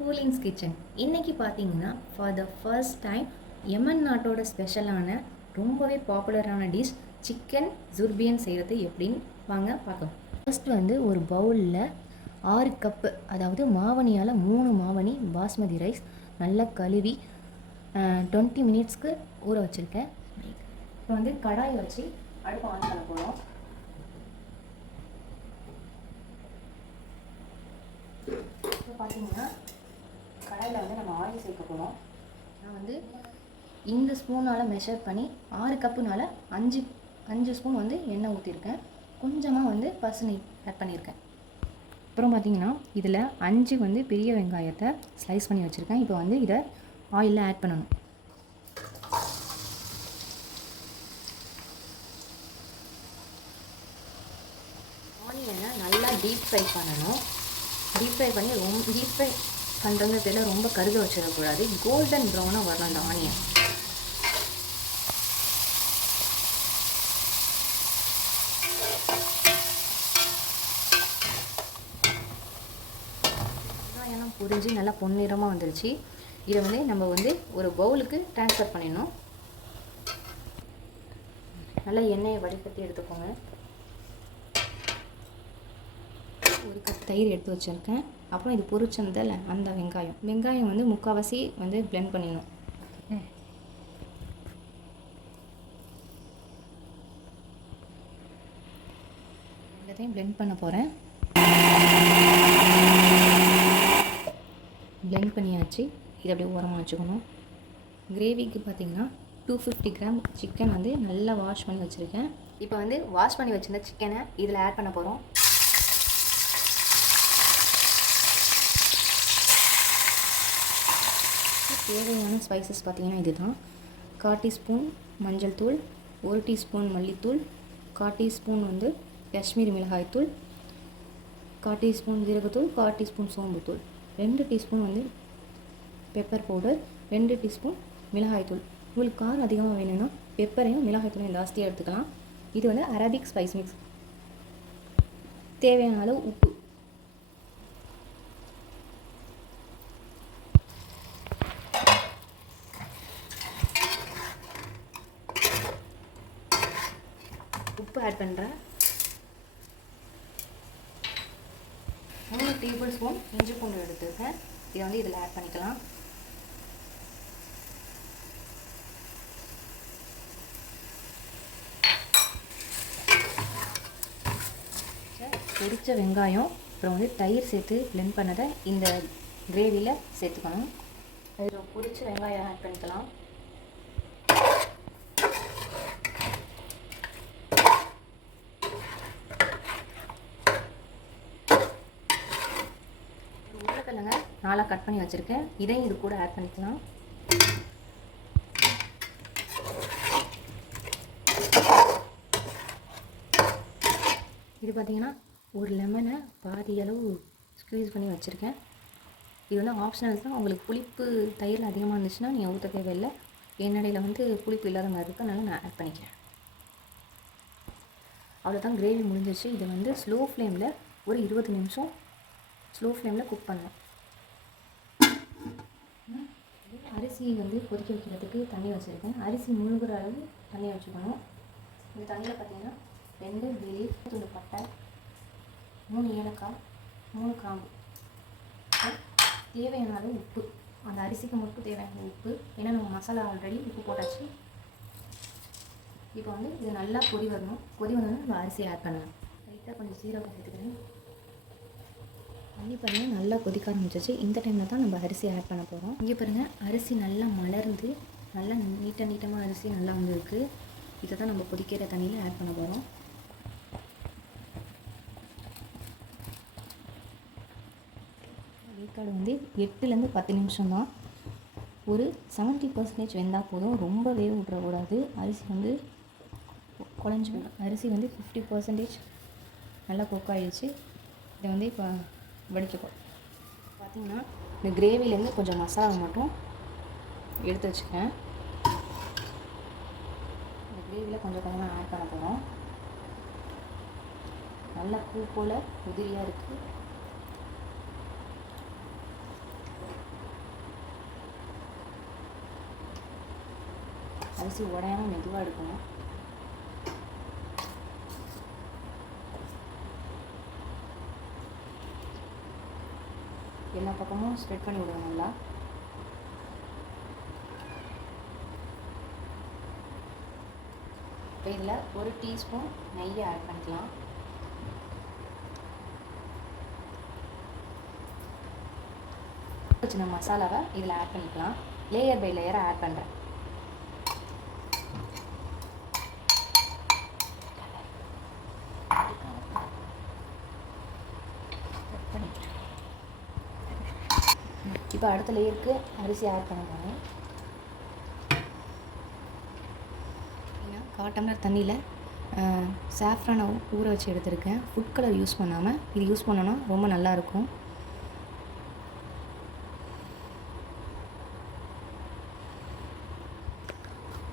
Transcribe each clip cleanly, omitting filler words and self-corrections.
Coolings kitchen இன்றைக்கி பார்த்தீங்கன்னா for the first time யமன் நாட்டோட ஸ்பெஷலான ரொம்பவே பாப்புலரான டிஷ் சிக்கன் ஜுர்பியன் செய்கிறது எப்படின்னு வாங்க பார்க்கலாம். ஃபர்ஸ்ட் வந்து ஒரு பவுலில் 6 கப்பு, அதாவது மாவனியால் 3 மாவனி பாஸ்மதி ரைஸ் நல்லா கழுவி 20 மினிட்ஸ்க்கு ஊற வச்சுருக்கேன். இப்போ வந்து கடாய் வச்சு அடுப்பை ஆன் பண்ண போகிறோம். இப்போ பார்த்தீங்கன்னா கடாயில் வந்து நம்ம ஆயில் சேர்க்க போகிறோம். நான் வந்து இந்த ஸ்பூனால் மெஷர் பண்ணி 6 கப்புனால் 5 ஸ்பூன் வந்து எண்ணெய் ஊற்றிருக்கேன். கொஞ்சமாக வந்து பசுனை ஆட் பண்ணியிருக்கேன். அப்புறம் பார்த்திங்கன்னா இதில் 5 வந்து பெரிய வெங்காயத்தை ஸ்லைஸ் பண்ணி வச்சுருக்கேன். இப்போ வந்து இதை ஆயிலில் ஆட் பண்ணணும். ஆனியனை நல்லா டீப் ஃப்ரை பண்ணணும். டீப் ஃப்ரை பண்ணி டீப் ஃப்ரை பண்ணுறது பேரில் ரொம்ப கருக வச்சிடக்கூடாது. கோல்டன் ப்ரௌனாக வரணும் அந்த ஆனியன். வெங்காயம் புரிஞ்சு நல்லா பொன்னிறமாக வந்துருச்சு. இதை வந்து நம்ம வந்து ஒரு பவுலுக்கு ட்ரான்ஸ்ஃபர் பண்ணிடணும். நல்லா எண்ணெயை வடிகட்டி எடுத்துக்கோங்க. ஒரு கப் தயிர் எடுத்து வச்சுருக்கேன். அப்புறம் இது பொரிச்சதில் அந்த வெங்காயம் வந்து முக்கால்வாசி வந்து பிளெண்ட் பண்ணிடணும். எல்லாத்தையும் பிளெண்ட் பண்ண போகிறேன். பிளெண்ட் பண்ணியாச்சு. இதை அப்படியே ஓரமாக வச்சுக்கணும். கிரேவிக்கு பார்த்திங்கன்னா 250 கிராம் சிக்கன் வந்து நல்லா வாஷ் பண்ணி வச்சுருக்கேன். இப்போ வந்து வாஷ் பண்ணி வச்சுருந்த சிக்கனை இதில் ஆட் பண்ண போகிறோம். தேவையான ஸ்பைசஸ் பார்த்திங்கன்னா இதுதான். 1/4 டீஸ்பூன் மஞ்சள் தூள், 1 டீஸ்பூன் மல்லித்தூள், 1/4 டீஸ்பூன் வந்து காஷ்மீரி மிளகாய்த்தூள், 1/4 டீஸ்பூன் ஜீரகத்தூள், 1/4 டீஸ்பூன் சோம்புத்தூள், 2 டீஸ்பூன் வந்து பெப்பர் பவுடர், 2 டீஸ்பூன் மிளகாய்த்தூள். உங்களுக்கு காரம் அதிகமாக வேணும்னா பெப்பரையும் மிளகாய்த்தூளையும் ஜாஸ்தியாக எடுத்துக்கலாம். இது வந்து அரபிக் ஸ்பைஸ் மிக்ஸ். தேவையான அளவு உப்பு. உப்பு ஆட் பண்ணுறேன். 3 டேபிள் ஸ்பூன் இஞ்சி பூண்டு எடுத்துருக்கேன். இதை வந்து இதில் ஆட் பண்ணிக்கலாம். பொரிச்ச வெங்காயம் அப்புறம் வந்து தயிர் சேர்த்து பிளெண்ட் பண்ணதை இந்த கிரேவியில் சேர்த்துக்கணும். அதில் பொரிச்ச வெங்காயம் ஆட் பண்ணிக்கலாம். உருளைக்கிழங்க நாளாக கட் பண்ணி வச்சுருக்கேன். இதையும் இது கூட ஆட் பண்ணிக்கலாம். இது பார்த்திங்கன்னா ஒரு லெமனை பாதி அளவு ஸ்க்வீஸ் பண்ணி வச்சுருக்கேன். இது வந்து ஆப்ஷனல் தான். உங்களுக்கு புளிப்பு தயிரில் அதிகமாக இருந்துச்சுன்னா நீங்கள் ஊற்ற தேவையில்லை. என்னடையில் வந்து புளிப்பு இல்லாத மாதிரி இருக்கும், அதனால் நான் ஆட் பண்ணிக்கிறேன். அவ்வளோதான், கிரேவி முடிஞ்சிச்சு. இதை வந்து ஸ்லோ ஃப்ளேமில் ஒரு 20 நிமிஷம் ஸ்லோ ஃப்ளேமில் குக் பண்ணலாம். அரிசி வந்து கொதிக்க வைக்கிறதுக்கு தண்ணி வச்சுருக்கேன். அரிசி முழுகிற அளவு தண்ணி வச்சுக்கணும். இந்த தண்ணியில் பார்த்திங்கன்னா 2 பிரியாணி, 2 பட்டை, 3 ஏலக்காய், 3 கிராம்பு, தேவையான அளவு உப்பு. அந்த அரிசிக்கு மட்டும் தேவையான உப்பு, ஏன்னா நம்ம மசாலா ஆல்ரெடி உப்பு போட்டாச்சு. இப்போ வந்து இது நல்லா கொதி வரணும். கொதி வந்தோன்னா நம்ம அரிசி ஆட் பண்ணலாம். லைட்டாக கொஞ்சம் சீரகம் சேர்த்துக்கிறேன். தண்ணி பாருங்கள் நல்லா கொதிக்க ஆரம்பிச்சிச்சு. இந்த டைமில் தான் நம்ம அரிசி ஆட் பண்ண போகிறோம். இங்கே பாருங்கள் அரிசி நல்லா மலர்ந்து நல்லா நீட்டமாக அரிசி நல்லா வந்துருக்கு. இதை தான் நம்ம கொதிக்கிற தண்ணியில் ஆட் பண்ண போகிறோம். வேக்காடு வந்து 8லேருந்து 10 நிமிஷம் தான். ஒரு 70% வெந்தால் போதும். ரொம்ப வேக விட்டுறக்கூடாது. அரிசி வந்து குழஞ்சி வேணும். அரிசி வந்து 50% நல்லா குக் ஆகிடுச்சு. இதை வந்து இப்போ வடிக்கப்போம். பார்த்திங்கன்னா இந்த கிரேவிலேருந்து கொஞ்சம் மசாலா மட்டும் எடுத்து வச்சுக்கேன். இந்த கிரேவியில் கொஞ்சம் கொஞ்சமாக ஆட் பண்ண போகிறோம். நல்லா பூ போல் உதிரியாக இருக்குது. அரிசி உடையாமல் மெதுவாக எடுக்கணும். எல்லா பக்கமும் ஸ்ப்ரெட் பண்ணி விடுவோம் நல்லா. இப்போ இதில் 1 டீஸ்பூன் நெய்யை ஆட் பண்ணிக்கலாம். வச்சுன மசாலாவை இதில் ஆட் பண்ணிக்கலாம். லேயர் பை லேயராக ஆட் பண்ணுறேன். இப்போ அடுத்த லேயருக்கு அரிசி ஆட் பண்ண போகிறேன். 1/4 டம்ளர் தண்ணியில் சாஃப்ரானை ஊற வச்சு எடுத்துருக்கேன். ஃபுட் கலர் யூஸ் பண்ணாமல் இது யூஸ் பண்ணோன்னா ரொம்ப நல்லாயிருக்கும்.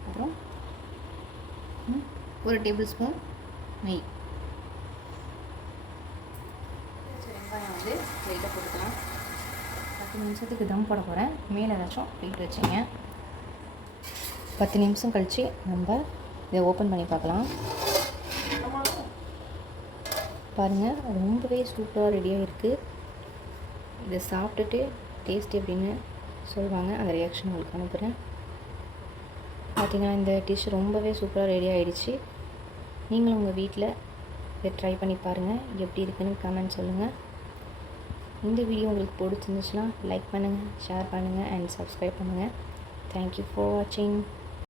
அப்புறம் 1 டேபிள் ஸ்பூன் நெய். வெங்காயம் வந்து லைட்டாக போட்டுக்கலாம். 10 நிமிஷத்துக்கு தம் போட போகிறேன். மேலே ஏதாச்சும் வெயிட் வச்சிங்க. 10 நிமிஷம் கழித்து நம்ம இதை ஓப்பன் பண்ணி பார்க்கலாம். பாருங்கள், ரொம்பவே சூப்பராக ரெடியாக இருக்குது. இதை சாப்பிட்டுட்டு டேஸ்ட் எப்படின்னு சொல்லுவாங்க. அந்த ரியாக்ஷன் உங்களுக்கு அனுப்புகிறேன். பார்த்திங்கன்னா இந்த டிஷ் ரொம்பவே சூப்பராக ரெடி ஆகிடுச்சு. நீங்களும் உங்கள் வீட்டில் இதை ட்ரை பண்ணி பாருங்கள். எப்படி இருக்குன்னு கமெண்ட் சொல்லுங்கள். இந்த வீடியோ உங்களுக்கு பிடிச்சிருந்துச்சுன்னா லைக் பண்ணுங்கள், ஷேர் பண்ணுங்கள் அண்ட் சப்ஸ்கிரைப் பண்ணுங்கள். தேங்க்யூ ஃபார் வாட்சிங்.